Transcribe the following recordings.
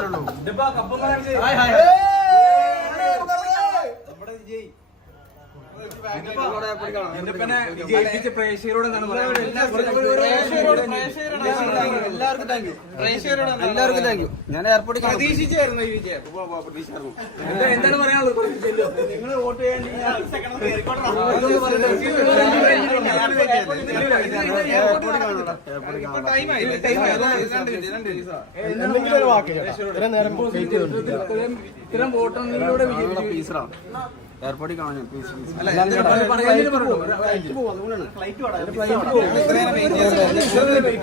ഉള്ളൂ. എല്ലാവർക്കും thank you എല്ലാവർക്കും താങ്ക് യു ഞാൻ എയർപോർട്ടിൽ പ്രതീക്ഷിച്ചായിരുന്നു ഈ വിജയം. എന്താണ് പറയാനുള്ളത്? നിങ്ങൾ വോട്ട് ചെയ്യാൻ ഇത്തരം വോട്ടെണ്ണിലൂടെ പ്ലീസറാണ് എയർപോർട്ടിൽ കാണാൻ പ്ലീസ്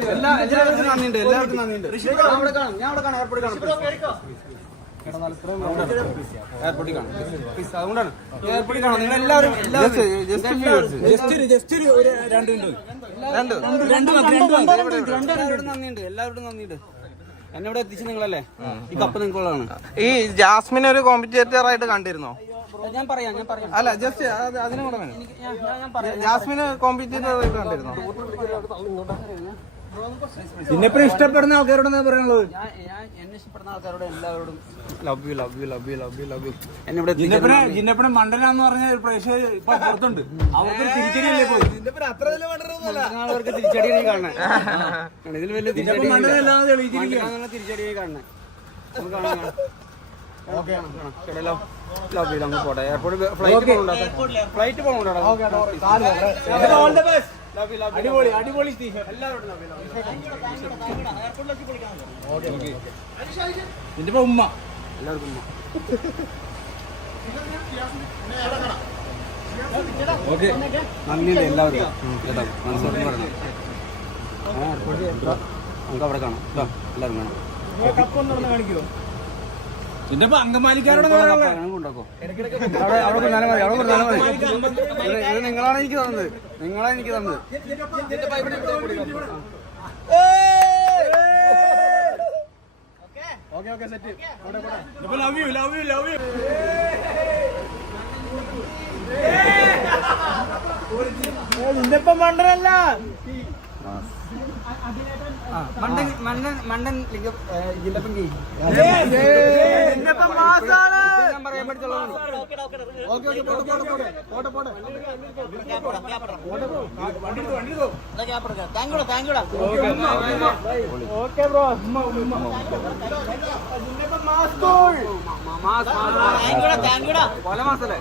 എല്ലാവർക്കും നന്ദിയുണ്ട്. എല്ലാവർക്കും നന്ദിയുണ്ട്. ഞാൻ അവിടെ ഞാൻ അവിടെ കാണാം. എയർപോർട്ടിൽ കാണാം. അതുകൊണ്ടാണ് എയർപോർട്ടിൽ നിങ്ങൾ എല്ലാവരും എന്നെ ഇവിടെ നിങ്ങളല്ലേ ഈ കപ്പ് നിങ്ങൾക്കുള്ളതാണ് ഈ ജാസ്മിൻ ഒരു കോമ്പറ്റേറ്റർ ആയിട്ട് കണ്ടിരുന്നോ? ഞാൻ പറയാം ഞാൻ പറയാം അല്ല ജസ്റ്റ് അതിനും കൂടെ ജാസ്മിന് കോമ്പറ്റേറ്റർ ആയിട്ട് കണ്ടിരുന്നോ? പിന്നെ ഇഷ്ടപ്പെടുന്ന ആൾക്കാരോട് എന്താ പറയാനുള്ളത്? ഞാൻ ഞാൻ എന്നെ എല്ലാവരോടും love you love you love you love you love you എന്നെ ഇവിടെ എത്തിച്ചതിന് ജിന്നപ്പനെ ജിന്നപ്പനെ മണ്ടനാന്ന് പറഞ്ഞ ഒരു പ്രേക്ഷകർ ഇപ്പൊ പുറത്തുണ്ട്. അവർക്ക് തിരിച്ചടിയല്ലേ പോയി അവർക്ക് തിരിച്ചടിയാണ് ഈ കാണുന്നത് ഇതിൽ വലിയ തിരിച്ചടി തിരിച്ചടിയായി നമുക്ക് കാണാം? ലവ് യു നമുക്ക് പോട്ടെ. എയർപോർട്ട് ഫ്ലൈറ്റ് പോകണ്ടോ ഫ്ലൈറ്റ് പോകണ്ടോ അടിപൊളി അടിപൊളി ഇതിന്റെ ഇപ്പൊ ഉമ്മ. എല്ലാവർക്കും ഓക്കെ. നന്ദിയുണ്ട് എല്ലാവർക്കും കേട്ടോ. പറഞ്ഞു. നമുക്ക് അവിടെ കാണാം. എല്ലാവരും കാണാം. ഇപ്പൊ അങ്കമാലിക്കാരോട് ഇത് നിങ്ങളാണ് എനിക്ക് തന്നത്. നിങ്ങളാണ് എനിക്ക് തന്നത്. Okay okay set. Love you love you love you നിന്റെ ഇപ്പൊ മണ്ടനല്ല. മണ്ടൻ മണ്ടൻ മണ്ടൻ ലിംഗം പറ്റുള്ളൂ ഓക്കെ ബ്രോ. ഉമ്മ കൊല മാസല്ലേ?